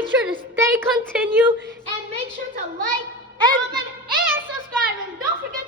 make sure to stay continue. And make sure to like, comment, and subscribe. And don't forget